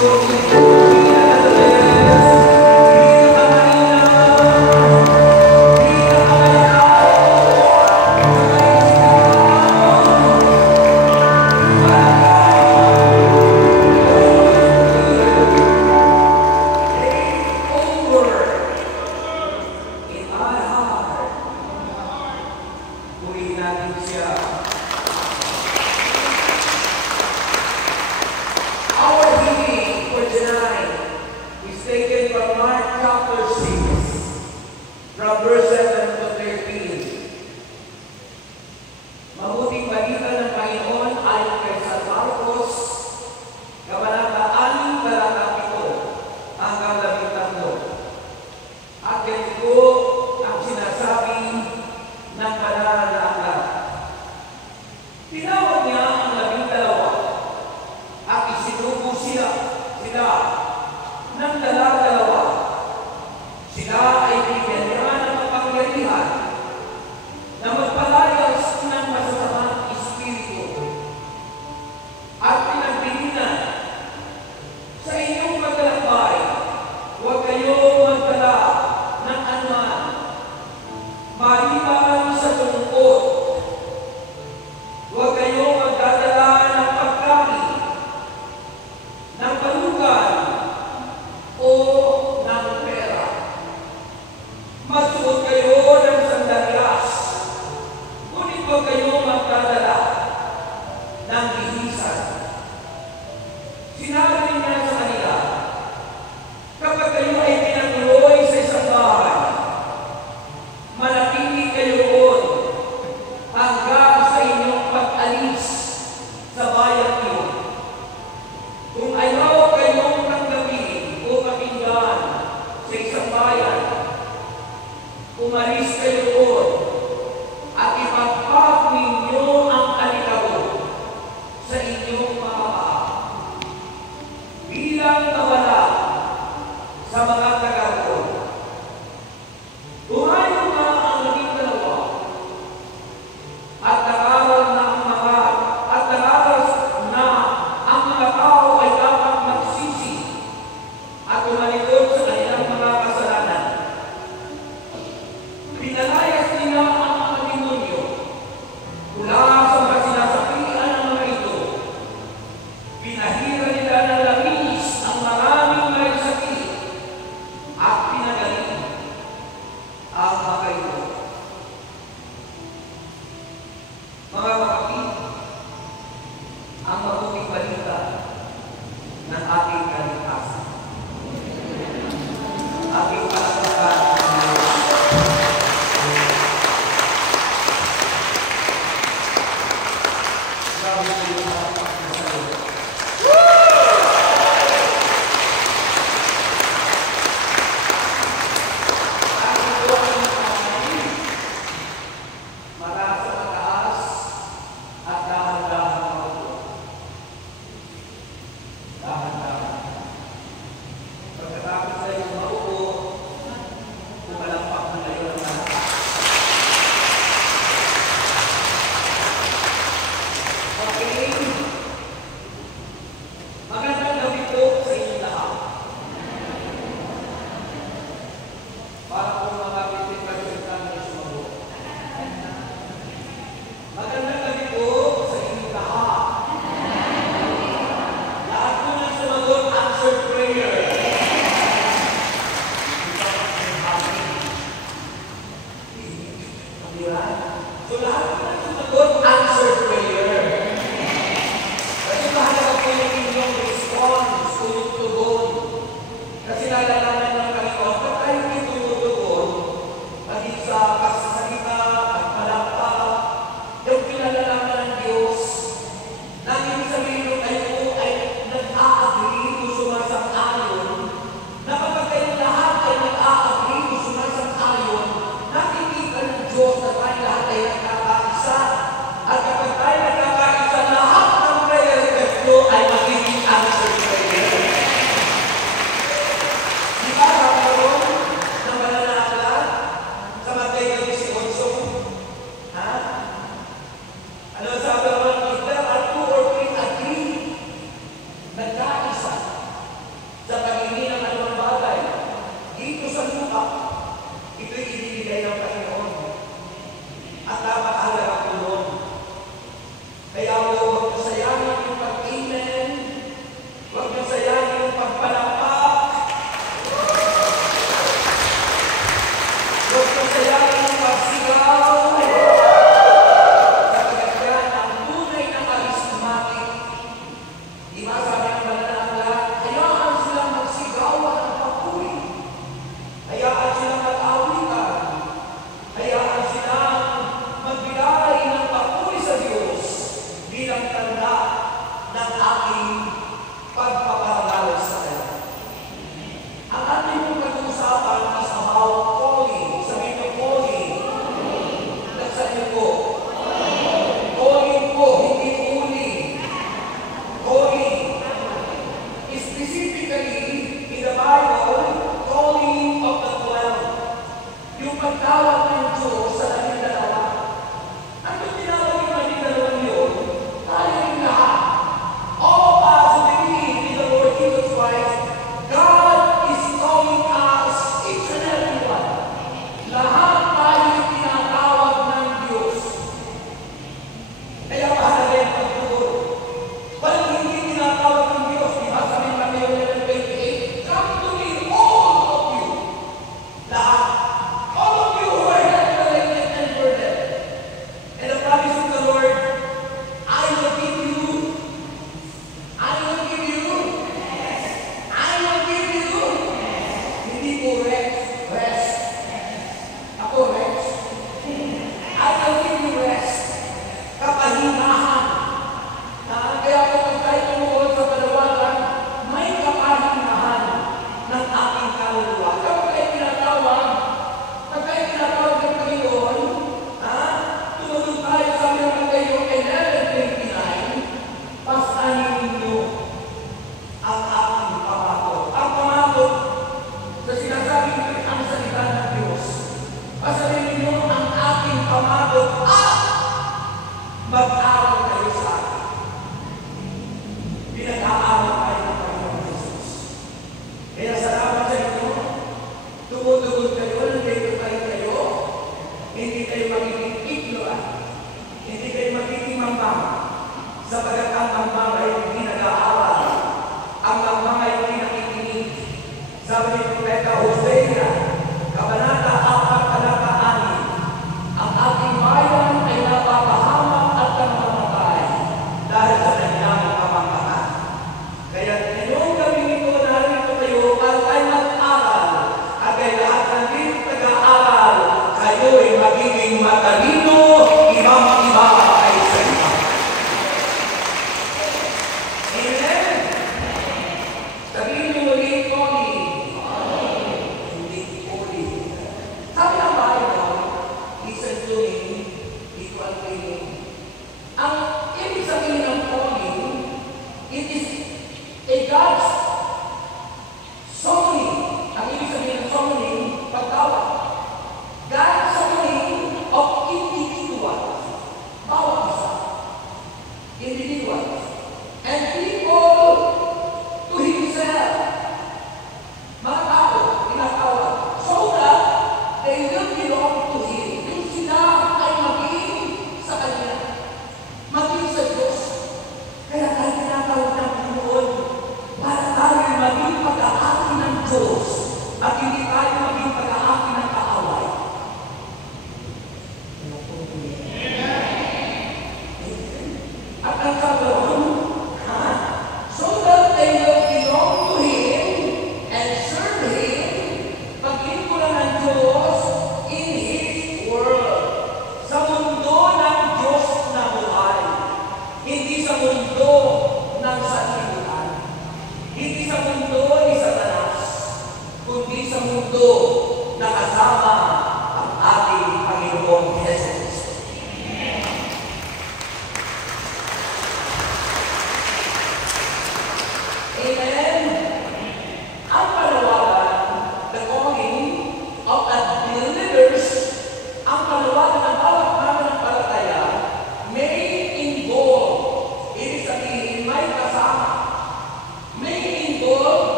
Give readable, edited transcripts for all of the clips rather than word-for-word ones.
Woo!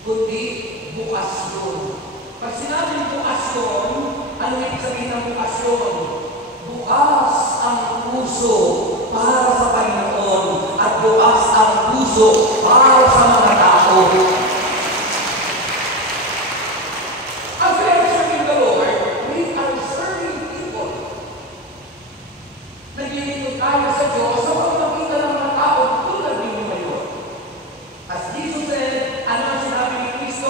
kundi bukasyon. Pag sinabing bukasyon, ano ibig sabihin ng bukasyon? Bukas ang puso para sa Panginoon at bukas ang puso para sa mga tao. As we are serving the Lord, we are serving people. Naglilingkod tayo sa Diyos sa pagpapakita ng mga tao tulad ninyo ngayon. As Jesus said, ano ang sinabi ni Kristo?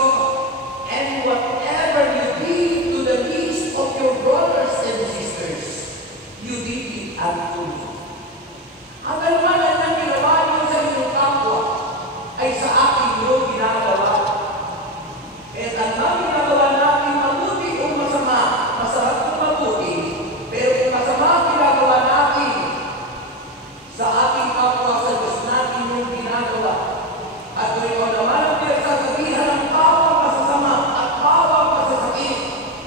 And whatever you did to the least of your brothers and sisters, you did it unto me. Ang kalmanan ng ginawa niyo sa inyong kapwa ay sa akin niyo ginagawa. At ang ginagawa natin, mabuti o masama, masarap kung mabuti, pero kung masama ginagawa natin sa ating kapwa, sa Diyos natin yung ginagawa. At kung ikaw naman ang pinagsasabihan ng bawang masasama at bawang masasakit,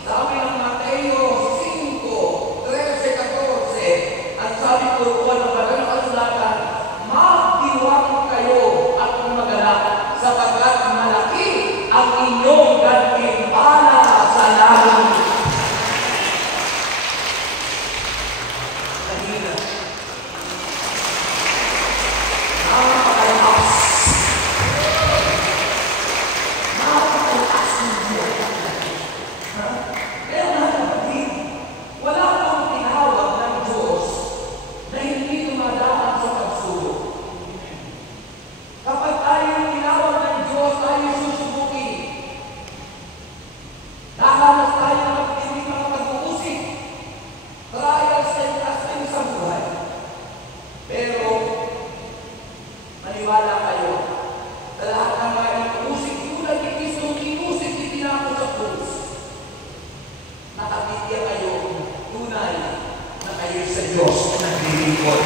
sabi ng Mateo 5:13-14, at sabi ko po ng banal na kasulatan, magdiwang kayo at magalak, sapagkat malaki ang inyong gantimpala sa langit. Kanina, napakalakas. Napakalakas ng Diyos. Kaya mga kapatid, wala pang tinawag ng Diyos na hindi dumadaan sa pagsulong. Kapag tayo tinawag ng Diyos, tayo susubukin. Dahanas tayo ng magtitindi mga pag-uusig. Trials and testing sa buhay. Pero, maniwala kayo, sa lahat ng mga pag-uusig, tulad ni Kristo, inusig, itinapos sa krus. Nakabigyan kayo tunay na kayo sa Diyos na naglilingkod.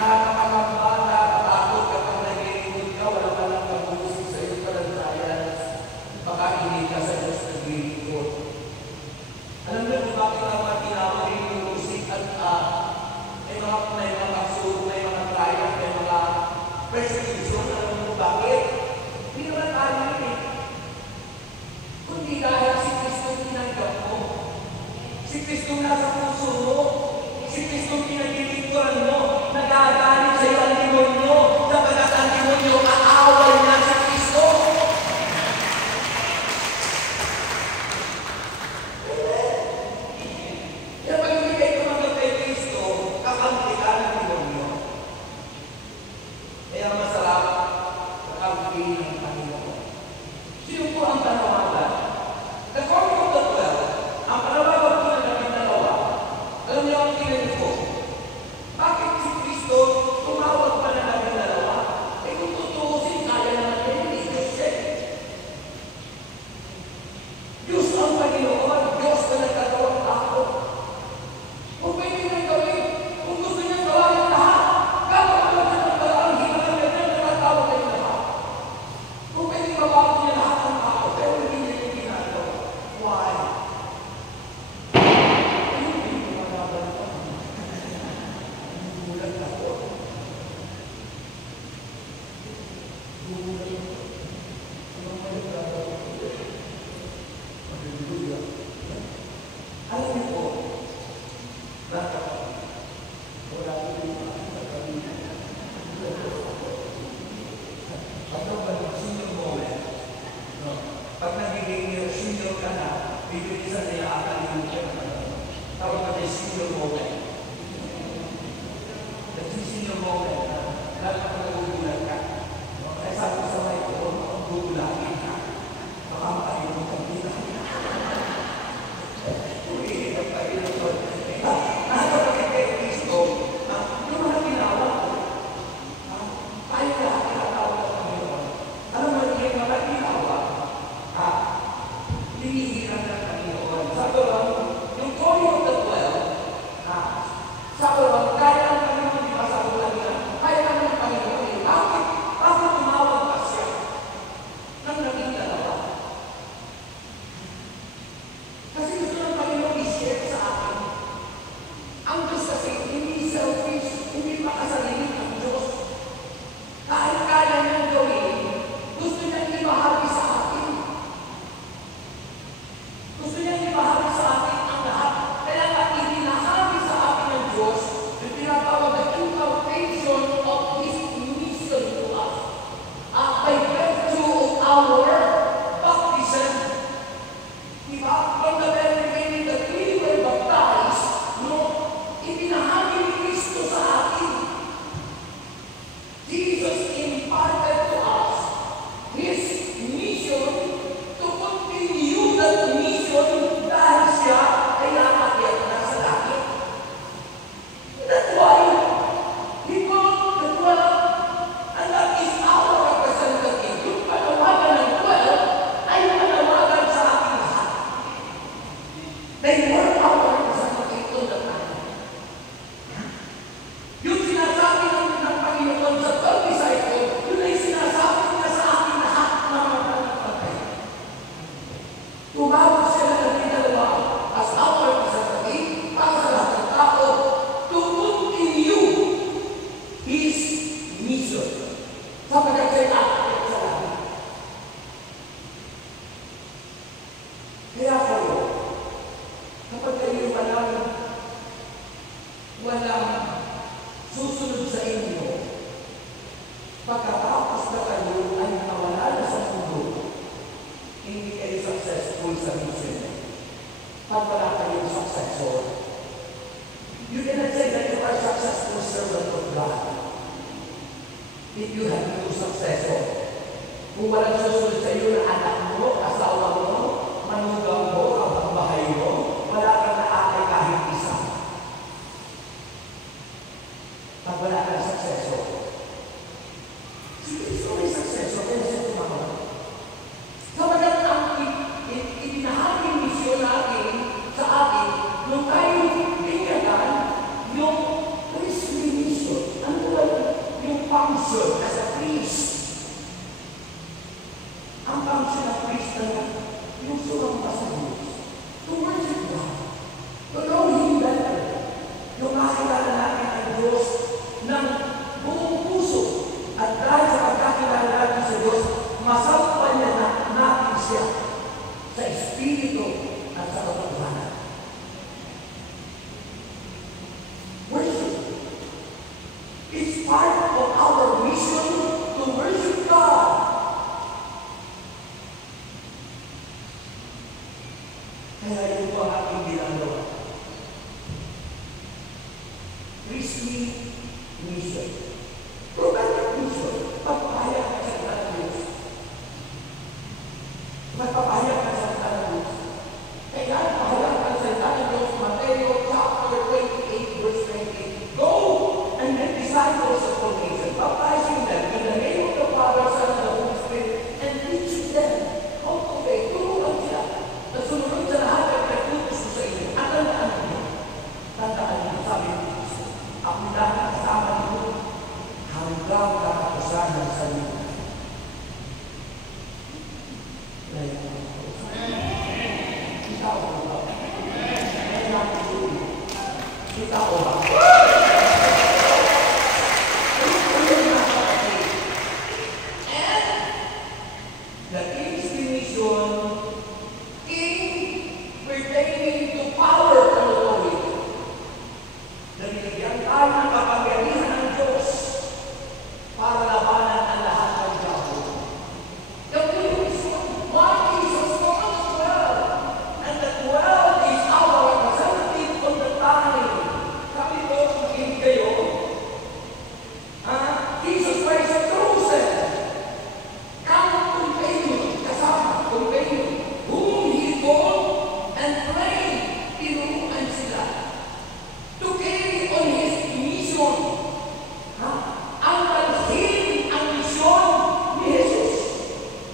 Nakakapangamba, nakakatakot kapag naglilingkod ka, wala ka lang pag-uusig sa iyo para trials. Baka hindi ka sa Diyos na naglilingkod. Alam niyo kung bakit ang mga tinawag yung uusig at may mga pagsulong, may mga trials, may mga persecution. Alam niyo kung bakit? Hindi naman tayo yun eh. Kundi dahil si Kristo tinanggap mo. Si Kristo nasa puso mo. Si Kristo pinaglilingkuran mo. Nagagalit sa iyo ang demonyo. Sapagkat ang demonyo aaway na si Kristo. Kaya pag hindi kayo tumanggap kay Kristo, kakampi ka ng demonyo. Kaya masarap kakampi ng Panginoon. Sino po ang tanawagan? The Court of the 12, ang panawagan po ng 12, alam niyo ang tinanong ko, bakit si Kristo tumawag pa ng 12? Eh kung tutuusin, kaya walang susunod sa inyo, pagkatapos na kayo ay nawala na sa mundo, hindi kayo successful sa mission. Pag wala kayong successor, you cannot say that you are successful servant of God if you have no successor. Kung walang susunod sa iyo na anak mo, asawa mo, manugang mo, kapag-bahay mo, wala kang naakay kahit isa. Pag wala kang successor, sige, so may successor, kaya siya tumawa. Sabagat ang ibinahaging misyon natin sa atin, nung tayo bigyan yung priestly mission, ano ba yung function as a priest? Ang function of priest na yung sumamba sa Diyos, to worship God, to know Him better, yung makilala natin ang Diyos ng buong puso, at dahil sa pagkakilala natin sa Diyos, masampahan niya natin siya sa Espiritu at sa katotohanan. Worship. It's part of our mission to worship God. Kaya yun po ang ating ginagawa. Priestly mission. Prophetic mission. Pagpapahayag ka sa salita ng Diyos. Pagpapahayag ka sa salita ng Diyos. Kaya pahayag ka sa salita ng Diyos, Mateo chapter 28, verse 28. Go and make disciples of all nations, baptizing them in the name of the Father, Son, and the Holy Spirit, and teaching them how to obey. Turuan sila. Nasunod sa lahat ng nagtutus ko sa inyo. At tandaan niyo, sabi ni Kristo, ako dahil kasama niyo hanggang katapusan ng salita. Ikaw ba? Ikaw ba? The king's mission, king pertaining to power and authority. Nabigyan tayo ng kapangyarihan ng Diyos para labanan ang lahat ng diabo. The mission, why is so much well? And that well is our representative on the time. Sabi ko, kung kayo, Jesus Christ is chosen. Companion, kasama, companion, whom He called and trained, tinuruan sila to carry on His mission. Ang talhin ang mission ni Jesus.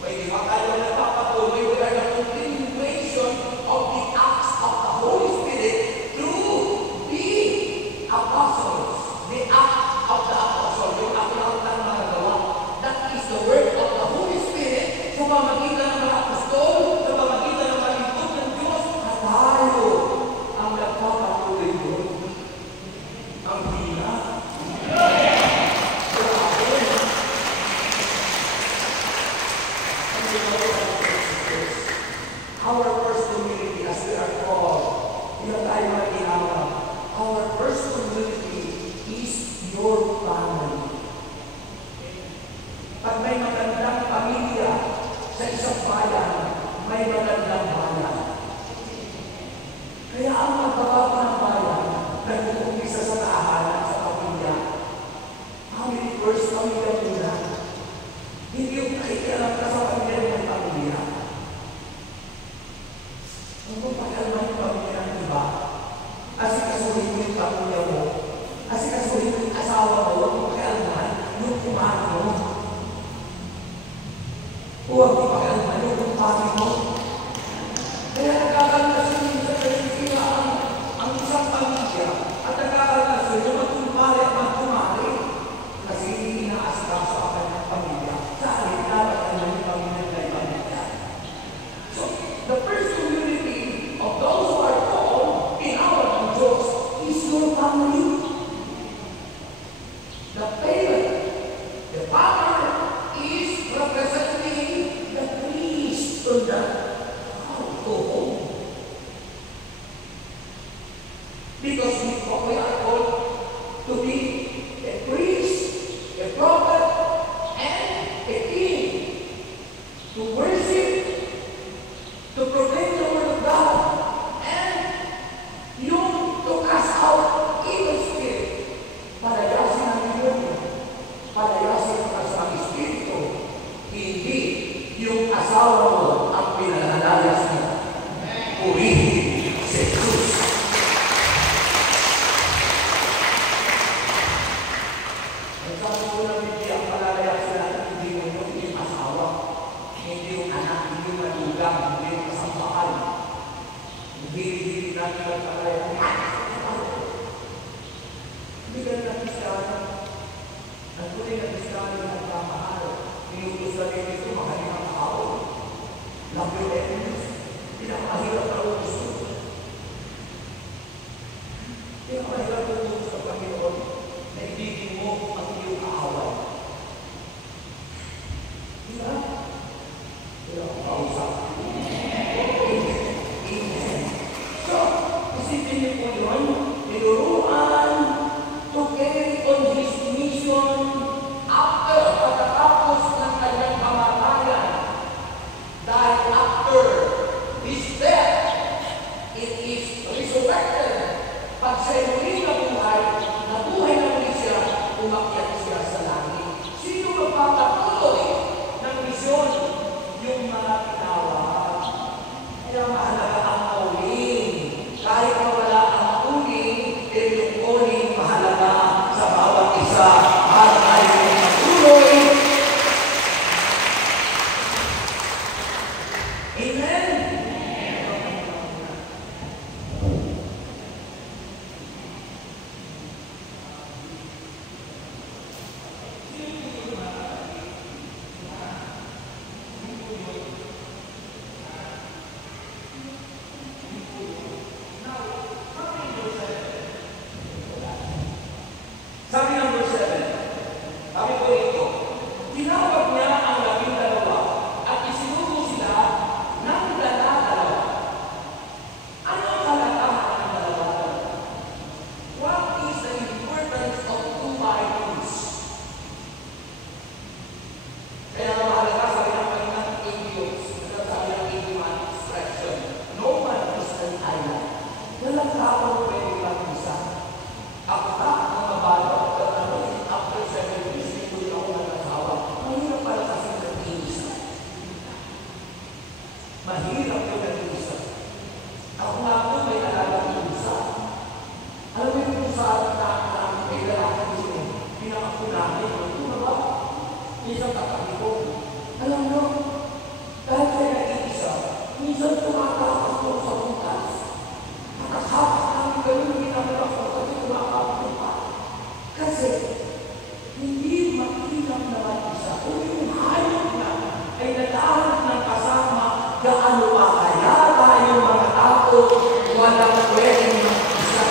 Pwede ba tayo nagpapatuloy with the continuation of the acts of the Holy Spirit through the apostles, the act of the apostles, yung aklat ng mga gawa. That is the work of the Holy Spirit sa pamagitan ng mga apostol, sa pamagitan ng palingkod ng Diyos, at tayo ang nagpapatuloy doon. Ang hina. Our first community, as we are called, hindi tayo magkinawa. Our first community is your family. Pag may magandang pamilya sa isang bayan, may magandang bayan. Kaya ang magbabago ng bayan, nag-uumpisa sa tahanan, sa pamilya. Family first, pamilya muna. Hindi yung nakikialam ka sa pamilya ng pamilya. Kung pag-alman yung pamilya ng iba, asikasuhin mo yung pamilya mo, asikasuhin mo yung asawa mo, huwag mo pag-alman yung kumain mo. Huwag mo pag-alman yung kumpati mo. Kaya nagkakalasyon sa Pilipina ang isang pamilya at nagkakalasyon yung magkumpari at magkumari kasi hindi inaasikaso sa kanyang pamilya. Sa alin, dapat naman yung pamilya na pamilya. So, the first community of those who are called in our Diyos is your family. The parent, the father is representing the priest on the household. Because we are called Kaya mahirap tumuto sa Panginoon na ibigin mo ang iyong kaaway. Diba? Kaya ako kausap. Amen. So, isipin niyo po yun, tinuruan to carry on his mission after, pagkatapos ng kanyang kamatayan. Dahil after his death, it is resurrected. Pag siya'y muli nabuhay na muli siya, umakyat siya sa langit. Sino magpapatuloy ng misyon? Yung mga tinawag. Kaya mahalaga ang calling. Kahit mawala ang calling, pero yung calling mahalaga sa bawat isa. At tayo ay patuloy. Amen? Sabi ng verse 7, sabi ko ito, tinawag niya ang 12 at isinugo sila ng dala-dalawa. Ano ang kalagahan ng dala-dalawa? What is the importance of 2 by 2s? Kaya mahalaga sabi ng kanilang idioms, sabi ng idiom expression, no man is an island. Walang tao pwede mag-isa. Ako na ang mabalot. After 7 years, hindi ako nag-asawa. Mahirap pala kasi nag-iisa. Mahirap yung nag-iisa. Ako nga po may alagang isa. Alam mo yung sa namin may lalaki din. Pinakapo namin. Ano ba? Isang katabi ko. Alam mo, dahil kayo nag-iisa, minsan tumatakas ko sa bukas. Nakasapak namin ganun yung ginagawa ko kasi tumatakas pa. Kasi, hindi makikita naman isa. Kung yung hayop na ay naghahanap ng kasama, gaano pa kaya tayong mga tao walang pwedeng mag-isa.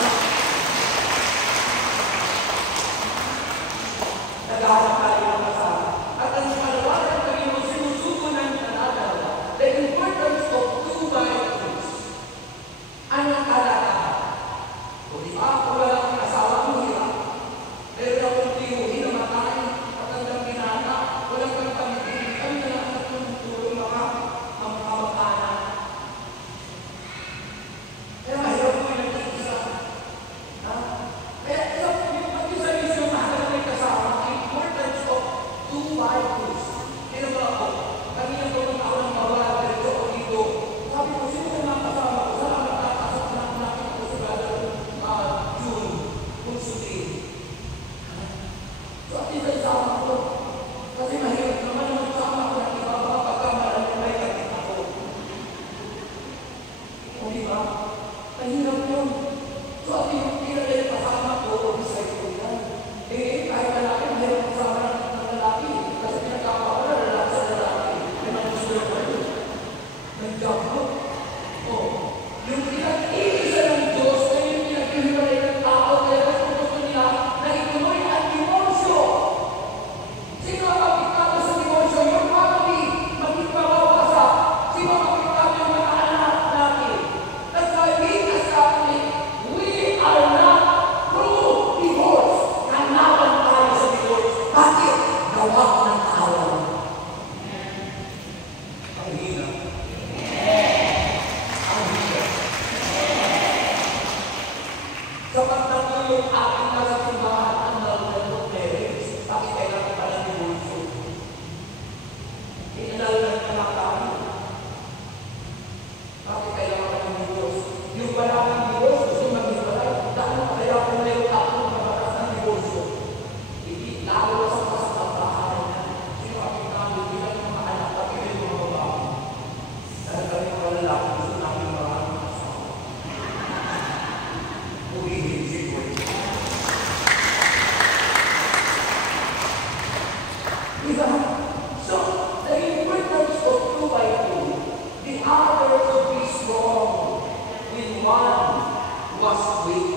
Naghahanap tayo ng kasama. At ang palawanan kami mo sinusuko ng dala-dalawa. The importance of 2 by 2s. Anong kalagahan? Kung di ba ako walang asawa mo hirap, pero akong tiyuhin na makain at hanggang binata, walang pagpamigil. Kami na lang nagtutulong mga kamag-anak. Kaya mahirap po yung nag-iisa. Kaya yung pag-isa misyon, mahalaga may kasama ang importance of 2 by 2s. Kaya ba ako? Kanina po nung ako ng mawala, pero ako dito, sabi ko, sino yung mga kasama ko? Salamat na kasama natin ko sa Brother June, kung sutin. So, at isa-isama ko. Kasi mahirap naman yung kasama ko ng iba mga pagkamalan na may kapit ako. O diba? Mahirap yun. So, at yung kinalay kasama ko, decide ko yan. Kahit lalaki, mahirap kasama ng lalaki. Kasi pinagkakawala, lalaki sa lalaki. May mga gusto yung ano. Nag-job ko. Yung pinag-iisa ng Diyos, na yung pinag-ihiwalay ng tao, kaya kung gusto nila na ituloy ang dimonsyo. Sino ang mapiktado sa dimonsyo? Yung family, maging mawawasak. Sino ang mapiktado yung mga anak natin? That's why we as Catholic, we are not pro-divorce. Kanapan tayo sa divorce. Bakit? Gawa ng kaaway. Ang hirap. Ang hirap. Sa pagtatulong aking nagsimbahan ang nalulad ng parents, bakit kailangan pala ng divorce? Inalulad na lang tayo. Bakit kailangan pala ng divorce? Yung wala ng divorce, gusto mag-iwalay. Dahil kaya kung mayroon ako ng batas ng divorce, hindi lalo sa kasabahan na sino aking namin bilang mga anak at yung mga babae. Dahil kami mga lalaki, gusto namin maraming asawa. Ulihin siguro. Diba? So, the importance of 2 by 2, the other to be strong when one was weak.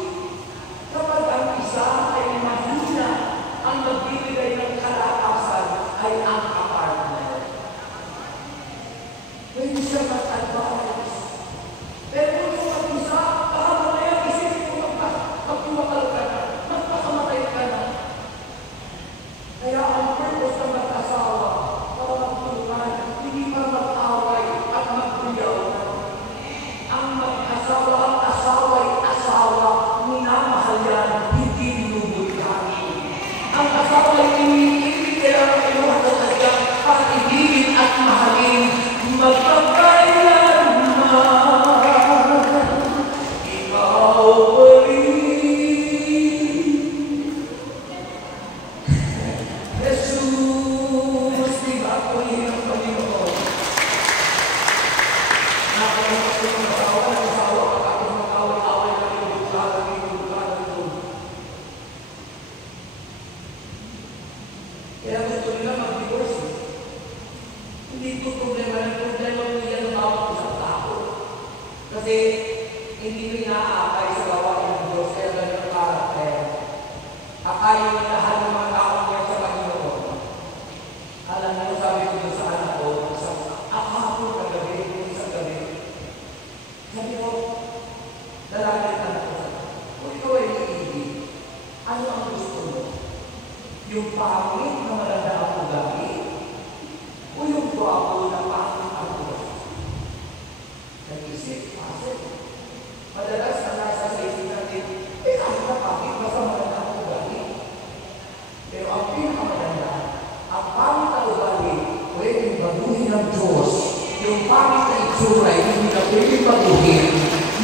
Calvary. Jesus, di ba ako ng Panginoon? Nakalakas ko ng asawa, pagkatapos ng away-away na pinagbuklaran. Kaya gusto nila mag-divorce. Hindi ko problema mo yan ang bawat isang tao. Kasi hindi ko inaakay sa gawain ng Diyos, kaya ganun ang karakter. Akayin ng lahat ng mga tao niya sa Panginoon. Alam mo, sabi ko doon sa anak ko, akapon na gabi, isang gabi. Sabi ko, lalaki anak ko, kung ikaw ay iibig, ano ang gusto mo? Yung pangit na malanda ang ugali? O yung gwapo na pangit ang ugali? Nag-isip, kasi madalas na nasa sa isip natin, kahit na pangit, basta malanda ang ugali. Pero ang pinakamaganda, ang pangit na ugali, pwedeng baguhin ng Diyos. Yung pangit na itsura, hindi na pwedeng baguhin.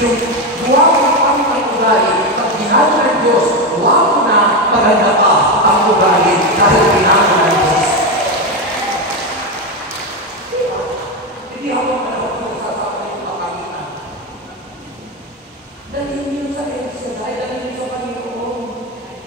Yung gwapo na pangit ang ugali, pag ginagawa ng Diyos, gwapo na maganda pa ang ugali dahil ginagawa ng Diyos. Hindi ako manahon sa sasama ng pagkakitan. Dalhin niyo sa exercise, dalhin niyo sa Panginoon.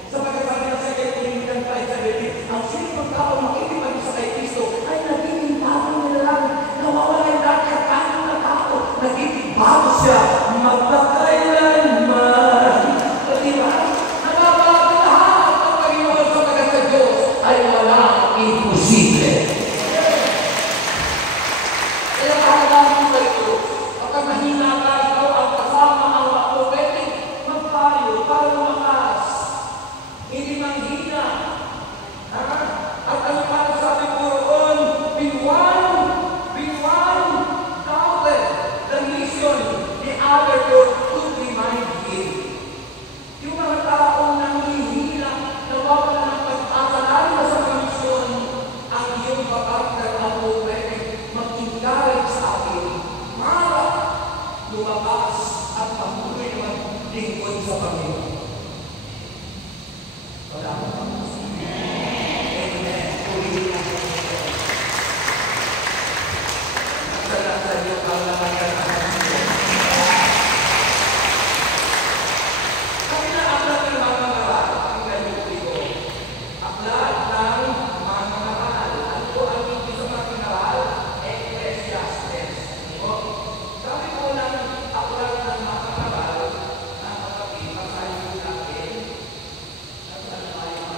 Sa pagkasabi ng 2 Corinthians 5:17, ang sinong tao makikipag sa kay Kristo ay nagiging bago nila lang. Nawawala yung dati at paano na tao. Nagiging bago siya magpakailanman. Diba? Nababago lahat ang Panginoon sa pagkat sa Diyos ay walang imposible. Kaya kahalaman sa ito, kapag mahina ka, ikaw ang kasama ang makupwede, magpayo para lumakas. Hindi manghina. At ano para sabi ko roon, be one doubted the mission the other could remind him. Yung mga taong nanghihina, nawawala ng pag-asa, lalo na sa kamisyon, ang iyong karakter ang pwede mag-encourage sa akin para lumabas at patuloy na maglingkod sa Panginoon. Wala akong pangasa. Amen. Ulitin ako. Salamat sa iyo ang laman ng kami na aklat ng mga ngaral, ang nanyuti ko. Aklat ng mga ngaral. Ano po ang hindi sa mga ngaral? Ecclesiastes. Sabi ko ng aklat ng mga ngaral, na kapatid, masahin ko natin, at ano ay mga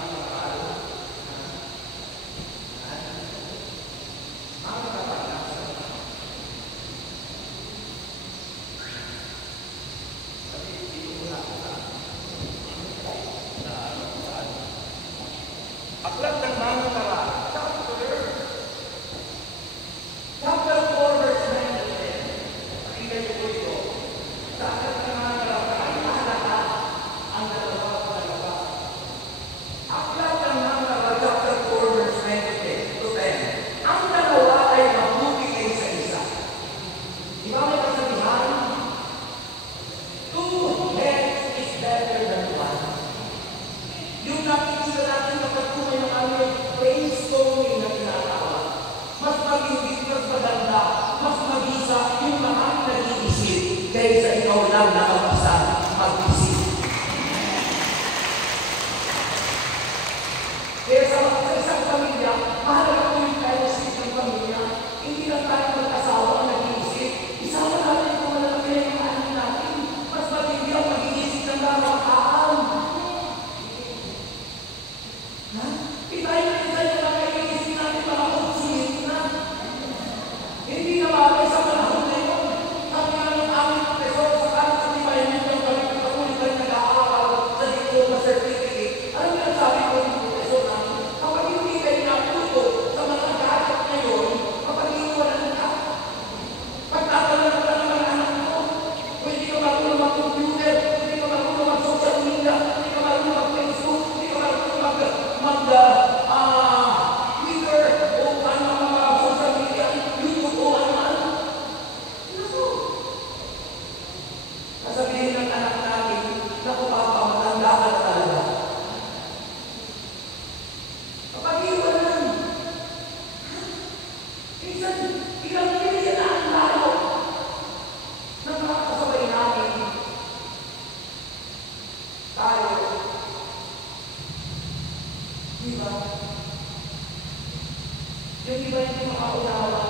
ba hindi makaunawa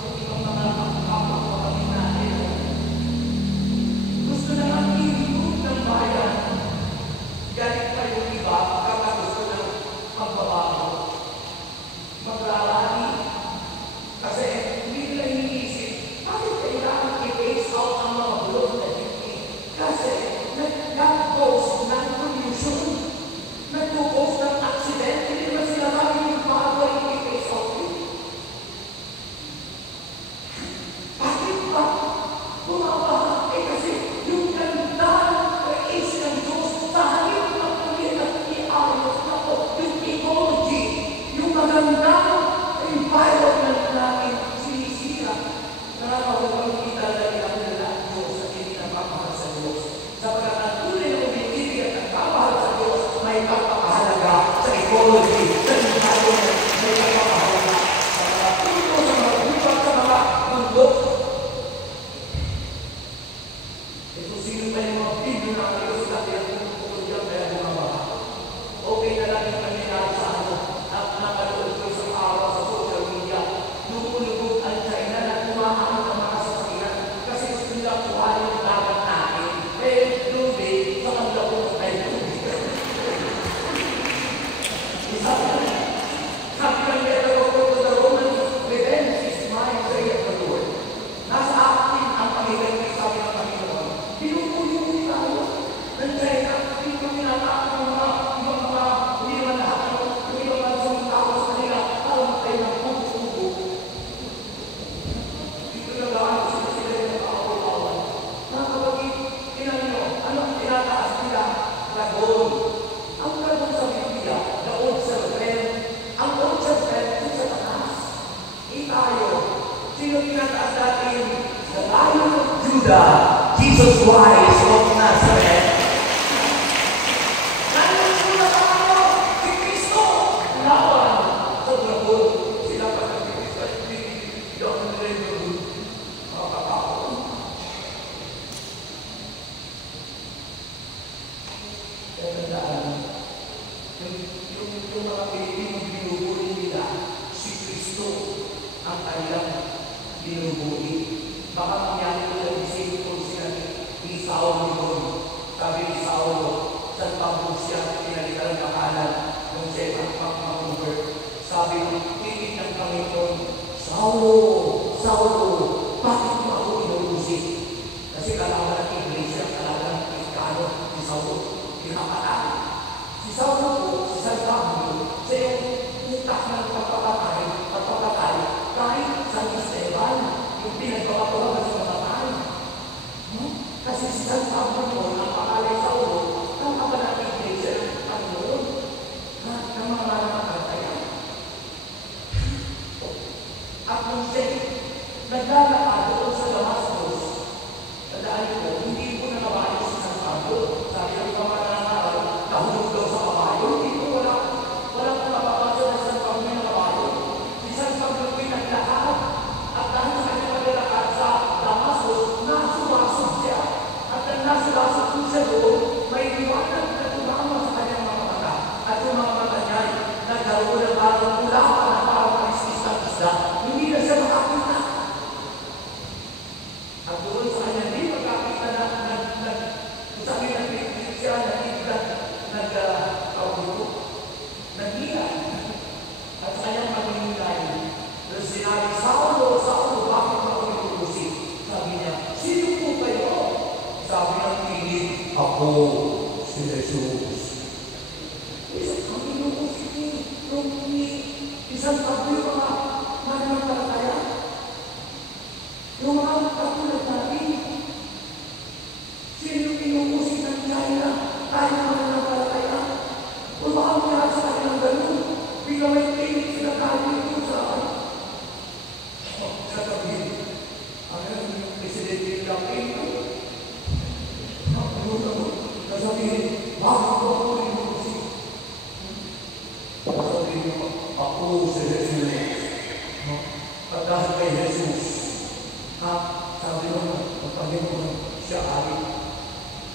yung ibang mga kapwa-kapatid natin? Gusto na lang i-remove ng bayan. Galit pa yung iba kapag gusto ng magbabago. Magrarami. Kasi hindi nila iniisip, bakit kailangan i-base out ang mga bulog na hindi? Kasi nag-cause ng pollution. Nag-cause ng accident. Hindi naman sila kami yung bago i-base out yun. Bakit ba? Bumabaha. Kasi yung ganda ng creation ng Diyos sa halip ng pagkita i-ayos na po yung ecology, yung magandang environment natin sinisira. Nakakawag kita na ilang nila ang Diyos at hindi nagpapahal sa Diyos. Sapagkat ang tunay na umibig at nagpapahal sa Diyos, may pagpapahalaga sa ecology, sa environment, may pagpapahalaga sa mga puno, sa mga buwan, sa mga mundo. Ito sino tayo mga video na kayo sa dati ang pinupukul dyan kaya bumabaha. Okay na lang yung kanila sa ano at napanood ko isang araw sa social media. Lumulubog ang China na kumahamon ng mga sasakyan kasi gusto nila kuhanin yung dagat natin. Lubig sa kanila po ay lubig. Sabi ng letter of God to the Romans, revenge is mine, saith the Lord. Nasa akin ang pag-ibig, sabi ng Panginoon. Pinupuli tayo ng China, hindi kami natakot ng mga hindi naman lahat ng ibang mansong tao sa kanila, alam tayo ng puso-puso. Dito na lang sila yung nag-aawal-awal. Mga kapatid, tinan nyo, ano ang tinataas nila? Dragon. Ang dragon sa Biblia, the old serpent. Ang old serpent, yung sa taas. Tayo. Sino tinataas natin? The Lion of Judah, Jesus Christ of Nazareth. Nandun na tayo, si Kristo. Lawan sa dragon. Sila pa ng Kristo at yung dragon. Mga kapao. Kaya tandaan, yung mga Pilipinong binubuli nila, si Kristo ang kanilang binubuli. Baka mangyari ko lang isipin kung sila ni Saulo doon. Sabi ni Saulo, saan pa po siya pinalitan ng pangalan nung siya ang pag-convert. Sabi ni pilit ng Panginoon, Saulo, Saulo, bakit mo ako inuusik? Kasi kalaban ng Iglesia, kalaban ng Kristiyano, si Saulo, pinakataan. Si Saulo po, si San Pablo, sa yung utak ng pagpapatay, kahit San Esteban, yung pinagpapatuloy sa matatay. Kasi si San Pablo po, ang pangalay Saulo, ang kapalang Iglesia ng Panginoon, na mga namatatayan. At kung siya naglalakad doon sa Damascus, tandaan niyo po, hindi po nakabayo si San Pablo. Sabi ng mga nanangaral, nahulog daw sa kabayo. Hindi po walang mababasa na San Pablo na kabayo. Si San Pablo pinaglakad. At dahil sa kanyang paglalakad sa Damascus, nasuwasog siya. At nang nasuwasog po siya doon, may liwanag na tumama sa kanyang mga mata. At yung mga mata niya, nagkaroon ng parang mula na parang kaliskis ng isda. Hindi na siya makakita. At doon sa kanya, hindi magkakita na sabi ng Biblia siya, nag-iyan. At sa kanyang maghihintay, nung sinabi, Saulo, Saulo, bakit mo ako inuusik? Sabi niya, sino po kayo? Sabi ng pilit, ako, si Jesus. Isang kang inuusik ni isang Pablo yung mga mananampalataya. Yung mga katulad natin. Sino inuusik ng China? Tayo mananampalataya. O baka mga sa kanilang ganun. Bigla may pilit sila tayo ito sa sabihin. Ang yung presidente lang ito. Sasabihin, bakit ko ako inuusik? Sasabihin mo, ako si Jesus. At dahil kay Jesus, sabi mo, magpagin mo siya ari.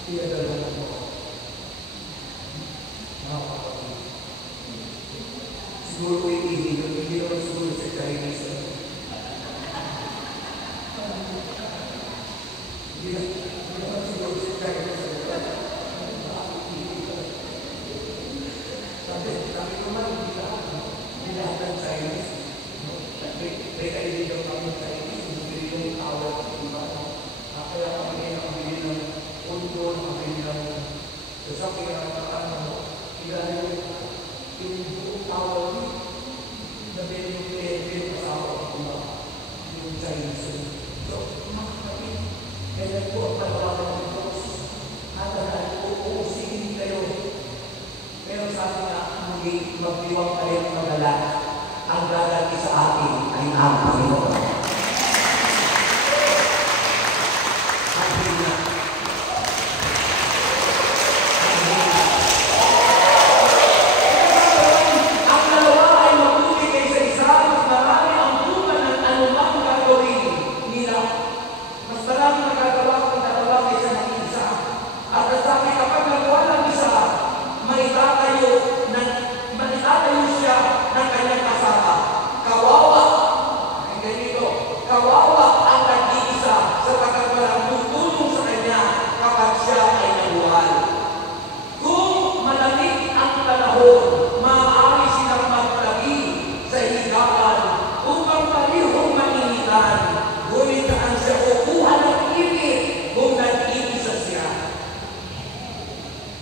Iadala mo. Siguro ko hindi naman siguro sa Chinese. Hindi naman siguro si Chinese. Sabi ko man, hindi lahat ng Chinese. May kaibigan kami ng Chinese, hindi yung tawag ng iba. Kaya kami nakabili ng pundo, nakabili ng sasabi na ilalim yung buong tawag na yung asawa ko na yung Chinese. So, mga kapatid, kaya po ang palawakan ng Diyos. At uusiin kayo. Pero sabi nga, hindi magdiwang kayo ng magalat. Ang lalaki sa atin ay ang Panginoon.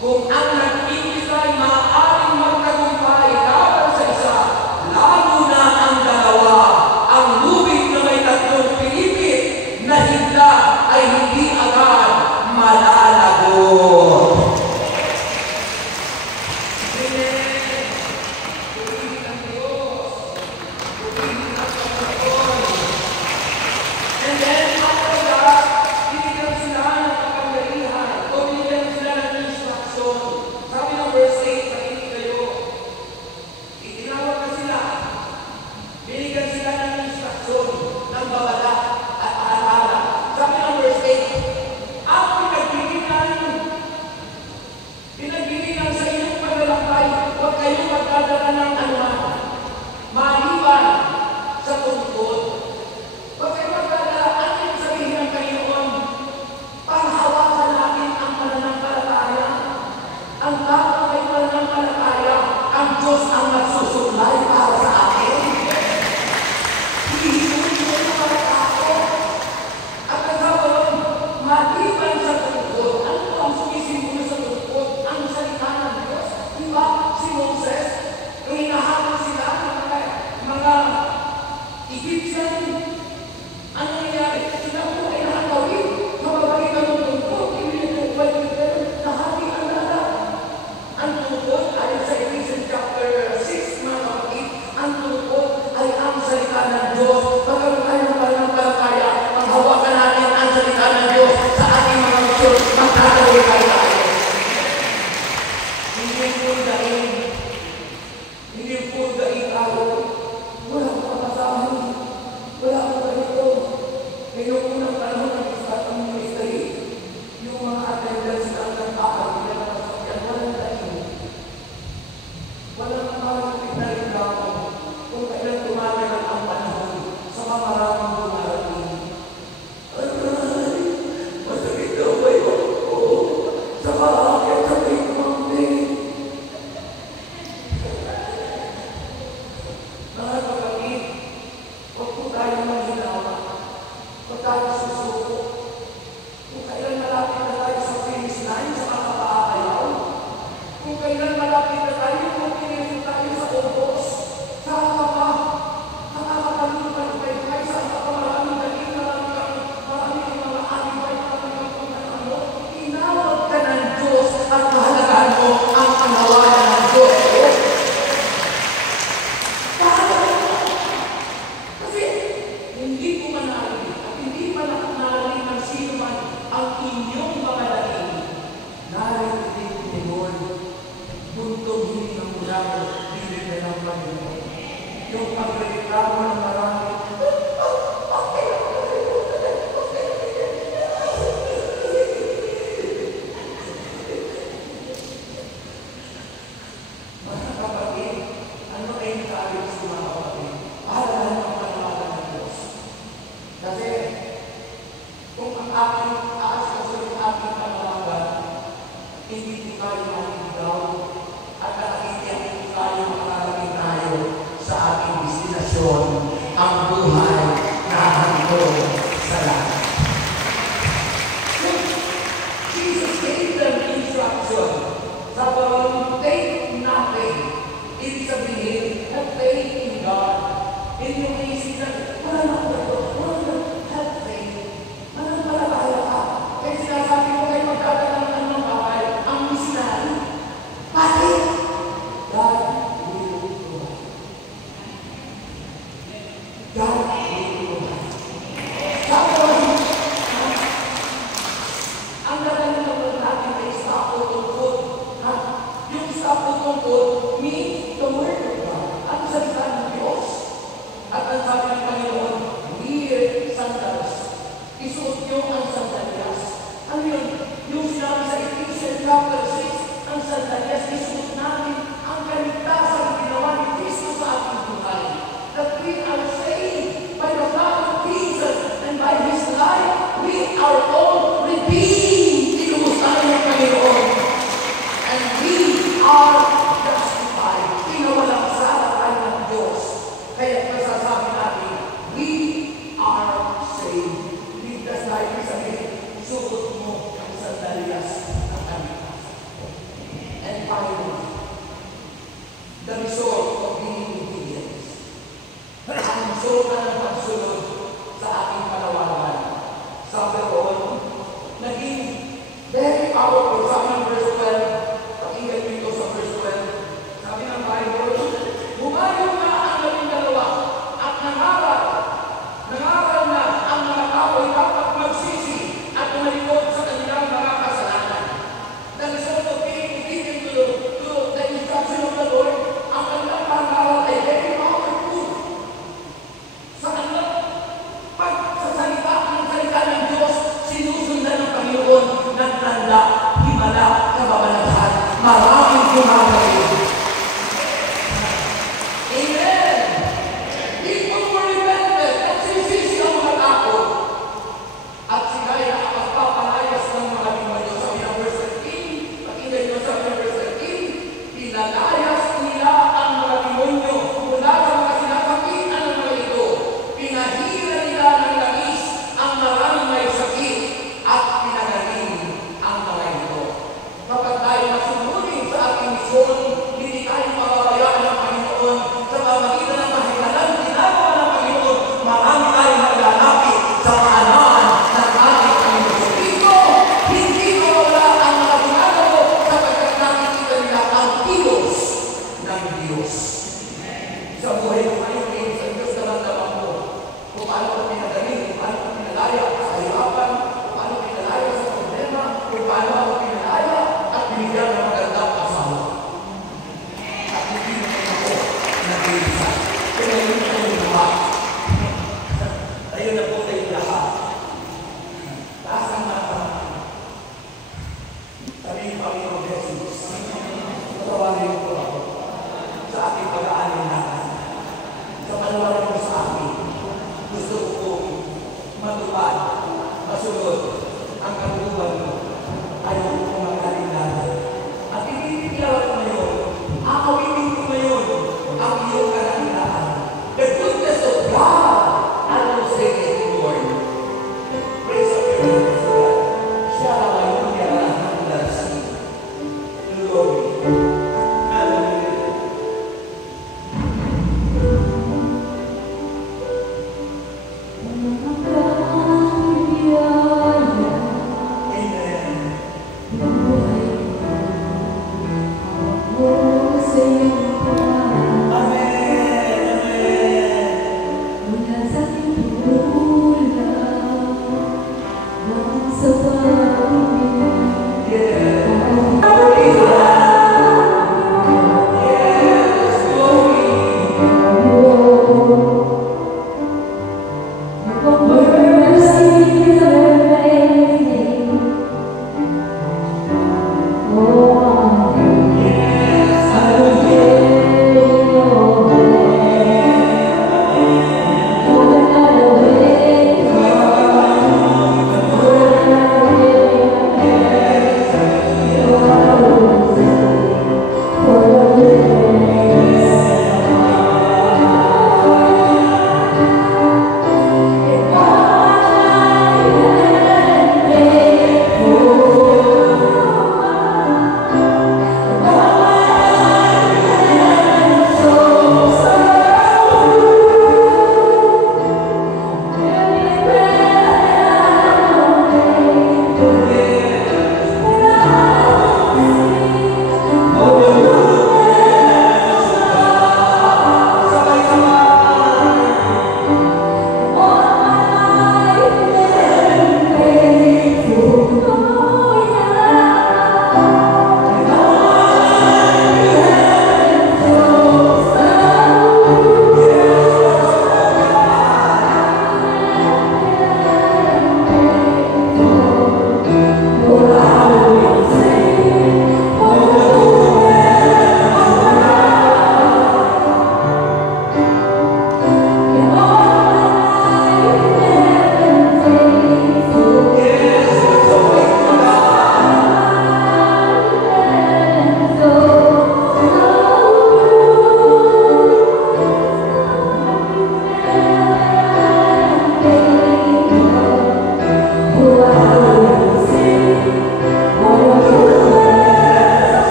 Kung ang nag-iisa ay maaaring magtagumpay laban sa isa, lalo na ang dalawa, ang lubid na may tatlong pilipit na higla ay hindi agad malalagot. Ano ay nakaalit sa mga kapatid? Para lang tayo maligaw at nakakitiyak tayo makarating tayo sa ating destinasyon, ang buhay na hanggang sa langit. Jesus gave them instruction. Sabi mo, take nothing. Ibig sabihin, have faith in God. Hindi yung iisip na, wala na ako ito, wala na, have faith. Mananampalataya ka. Kaya sinasabi ko kayo magdadala ng bahay, ang misinari. Bakit? God will provide. God will provide. Sabi ko, ang gagawin naman natin ay stop o tungkol. Yung stop o tungkol means the word of God. Ang salita ng Diyos. At ang sabi ng Panginoon, wear sandals. Isuot nyo ang sandalias. Ano yun? Yung sinabi sa Ephesians chapter 6, ang sandalias, isuot namin ang kaligtasan ng ginawa ni Kristo sa ating buhay. That we are saved by the blood of Jesus and by His life, we are all redeemed. Tinubos tayo ng Panginoon. And we are justified. Tinawalang sala tayo ng Diyos. Kaya masasabi natin, we are saved. Ligtas tayo sa akin. Suot mo ang sandalias ng kaligtasan. And finally, the result of being obedient. Ang resulta ng pagsunod sa ating panawagan. Sabi ko, naging very powerful. Sabi ng verse 12, pakinggan nyo ito sa verse 12. Sabi ng Bible, humayo na ang 12 at nangaral na ang mga tao ay dapat magsisi at umalikod sa kanilang mga kasalanan. The result of being obedient to the instruction of the Lord, ang kanilang pangaral ay very powerful. Sa kanilang pagsasalita ng salita ng Diyos, sinusundan ng Panginoon ng tanda, himala, kababalaghan. Maraming gumagaling. Amen! People were repented at sinisisi ang mga tao. At sila ay nakapagpapalayas ng mga demonyo. Sabi ng verse 13, pakinggan nyo sabi ng verse 13, pinalayas nila ang mga demonyo mula sa mga sinasakitan ng mga ito. Pinahira nila ng langis ang maraming may sakit at pinagaling ang mga ito. Kapag tayo masunurin sa ating misyon,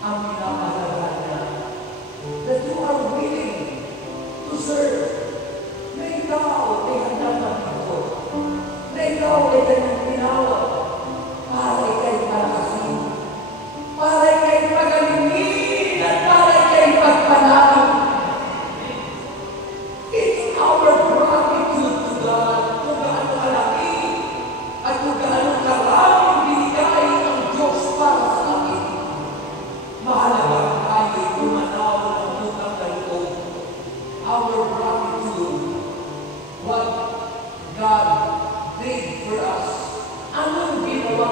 ang pinapahalaga niya. That you are willing to serve. Na ikaw ay handang maglingkod. Na ikaw ay kanyang tinawag para ikay palakasin, para ikay pagalingin, at para ikay pagpanalo. It's our gratitude to God kung gaano kalaki at kung gaano karaming binigay ang Diyos para sa akin. Mahalaga tayo lumanaw ng utang na loob. Our gratitude, what God did for us. Anong ginawa?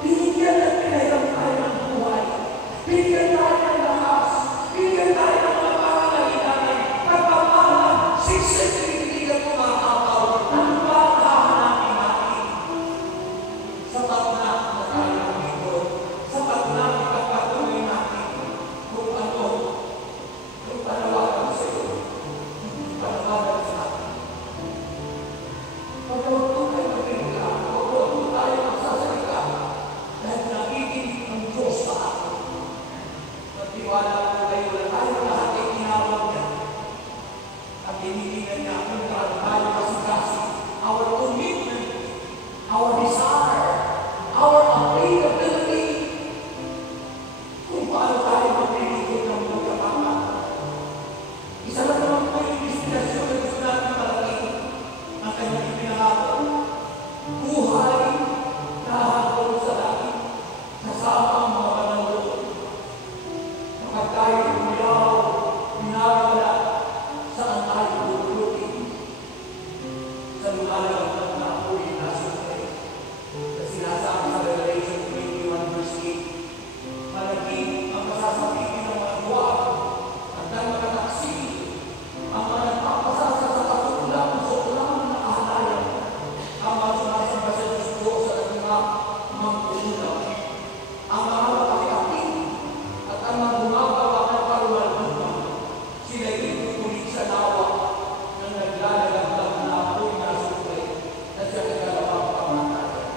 Binigyan at pinahirap tayo ng buhay. Binigyan tayo ng lakas. Binigyan tayo ng mga pangangailangan. Pagpapala, siksik-siksik na kumakapaw. Ano ba ang hahanapin natin? Sapat na tayo ng lingkod. Sapat na ipagpatuloy natin kung ano yung panawagan sa iyo. Panawagan sa atin. Pagkawag tayo magpilika, pagkawag tayo magsasalika, dahil nakikinig ang Diyos sa atin. Magtiwala ko kayo na tayo lahat ay tinawag niya. At hinihingan niya kung saan tayo kasigasi. Our commitment, our desire, our availability, kung paano tayo magpilingkod ng pagkakama. Isa lang naman po yung inspirasyon na gusto natin malaking ang kanyang ipinangako. Buhay na hanggang sa langit, kasama ang mga mananalo. Kapag tayo umilaw, pinarala, saan tayo bubulutin? Sa lumalang ng napoy na sumay. Na sinasabi sa Revelation 21 verse 8, malaging ang masasabihin ng mga buwag at ang mga taksi, ang mga nagpapasasa sa kasukulang na kahalayan, ang mga sumasamba sa Diyos at ang mga mangkusulang, ang mga mapakikapin at ang mga gumagawa ng parumalungan, sila itutuloy sa lawa ng naglalagagdag na apoy na sumay na siya kagalawang pamatayan.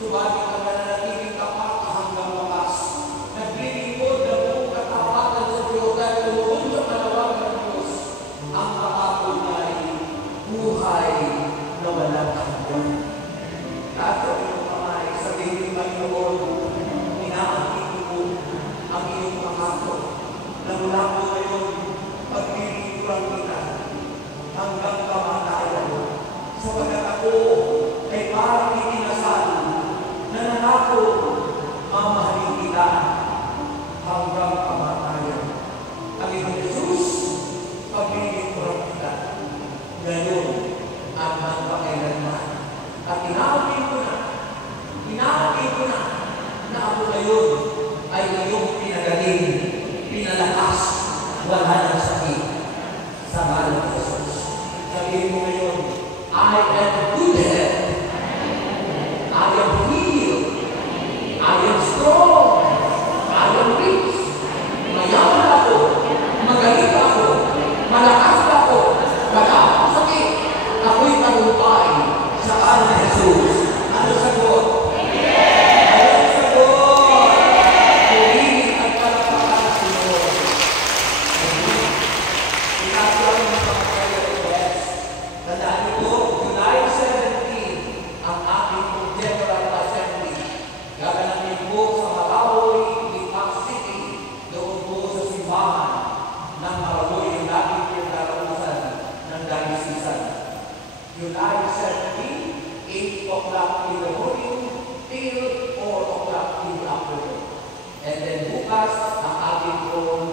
Subalit ang nananatiling tapat hanggang wakas, naglilingkod ng buong katapatan sa Diyos dahil tumugon sa panawagan ng Diyos, ang pangako niya ay buhay na walang hanggan. Lahat sa iyong kamay, sabihin ng Panginoon, inaangkin ko ang iyong pangako na mula po ngayon, paglilingkuran kita hanggang kamatayan. Sapagkat ako ay parang itinasal na nangako, mamahalin kita hanggang kamatayan. Ang iyong Jesus, paglilingkuran kita ngayon at magpakailanman. At inaangkin ko na na ako ngayon ay iyong pinagaling, pinalakas, wala ng sakit sa ngalan ng Jesus. Sabihin mo ngayon, I am good health. I am healed. I am strong. I am rich. Mayaman ako. Magaling ako. Malakas ako. Wala akong sakit. Ako'y tagumpay sa ngalan ng Jesus. Ano sagot? Ano sagot? Purihin at palakpakan ng Panginoon. Ginagawa ng mga prayer request. Tandaan nito, July 17, ang ating General Assembly. Gaganapin po sa Marawoy, Lipas City, doon po sa simbahan ng Marawoy, yung laging pinagdarausan ng Dalisisan. July 17, 8 o'clock in the morning till 4 o'clock in the afternoon. And then bukas, ang ating pong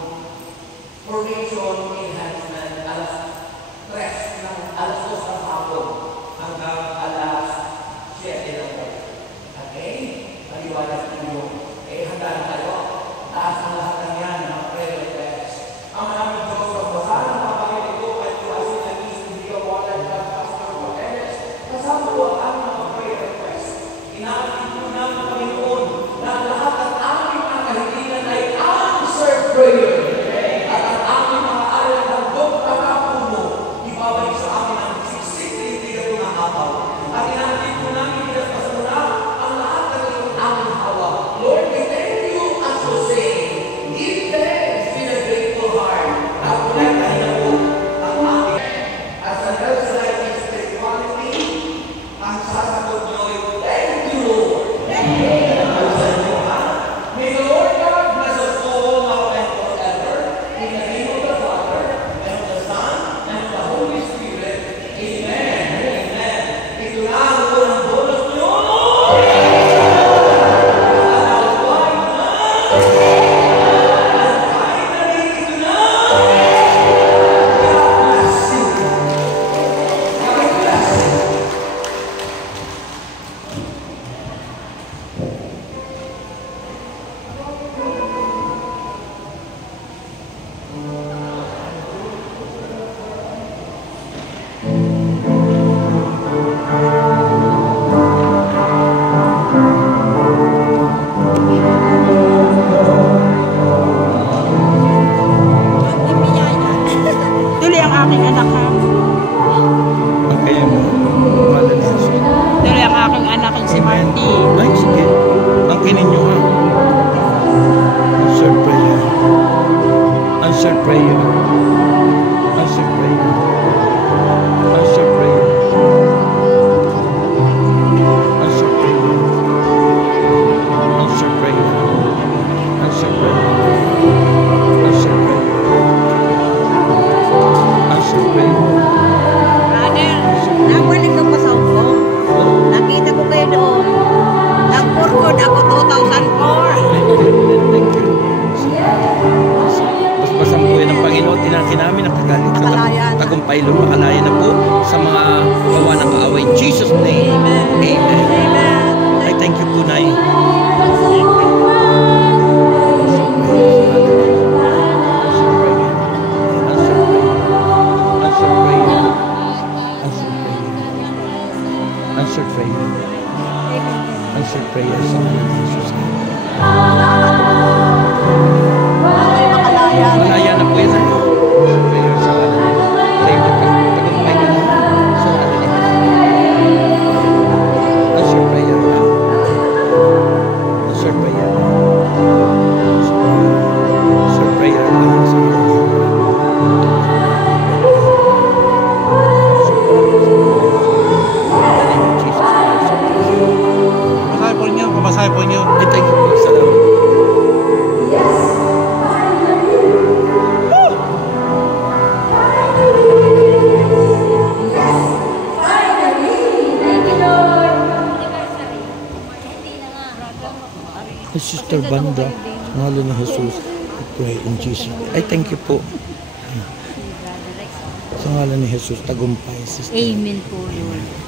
formation enhancement alas 2 ng hapon hanggang alas 7 ng gabi. Okay? Paliwanag ninyo. Handa na tayo. Taas ang lahat ng yan, mga prayer requests. Ang maraming Diyos, pagbasahan ng papakita ito ay tuwasin na hindi ka wala at pastor Cortez. Kasama po ang mga prayer requests. Inaabit po ng Panginoon na lahat ng aming mga kahilingan ay answered prayer. At ang aming mga aral ng pagkapuno, ibabalik sa amin ang siksik na hindi ka tumahapaw. At inaabit po namin pinagpasan mo na ang lahat ng iyong aming hawa. Lord, we thank you as you say, banda. Sa ngalan ni Jesus, we pray in Jesus. Ay, thank you po. Sa ngalan ni Jesus, tagumpay, sister. Amen po, Lord.